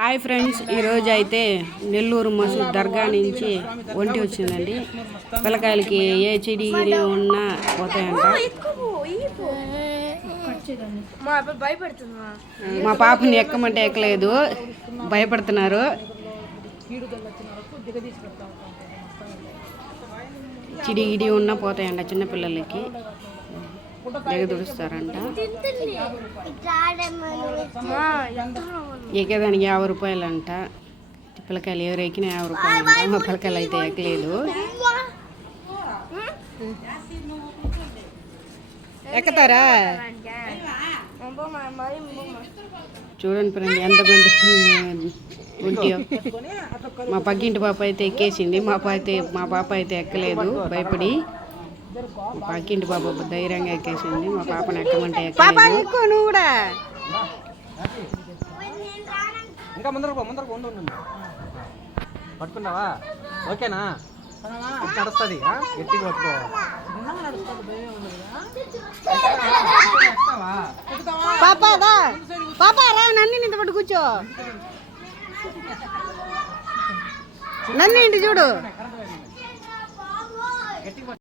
Hi friends, ఈరోజు అయితే నెల్లూరు మసూద్ దర్గా నుంచి ఒంటి వచ్చిందండి. పిల్లకాయలకి ఏ చెడి ఉన్నా పోతాయంట. మా పాపని ఎక్కమంటే ఎక్కలేదు, భయపడుతున్నారు. చిడి గిడి ఉన్నా పోతాయంట. చిన్నపిల్లలకి దిగదుడుస్తారంట. ఎక్కేదానికి 50 రూపాయలంట. పిల్లకాయలు ఎవరు ఎక్కినా 50 రూపాయలు అంట. మా పిల్లకాయలు అయితే ఎక్కలేదు. ఎక్కుతారా? చూడండి ఫ్రెండ్ ఎంత పెద్ద గుంటియో. మా పక్కింటి పాప అయితే ఎక్కేసింది. మా పాప అయితే ఎక్కలేదు, భయపడి. పక్కింటి పాప ధైర్యంగా ఎక్కేసింది. మా పాపను ఎక్కమంటే ఎక్కువ. నువ్వు కూడా ఇంకా ముందరకు పట్టుకున్నావా? ఓకేనా? నడుస్తుంది, గట్టిగా పట్టుకో. పాపా రా, నన్ను ఇంత పట్టు కూర్చో. నన్ను ఇంటి చూడు.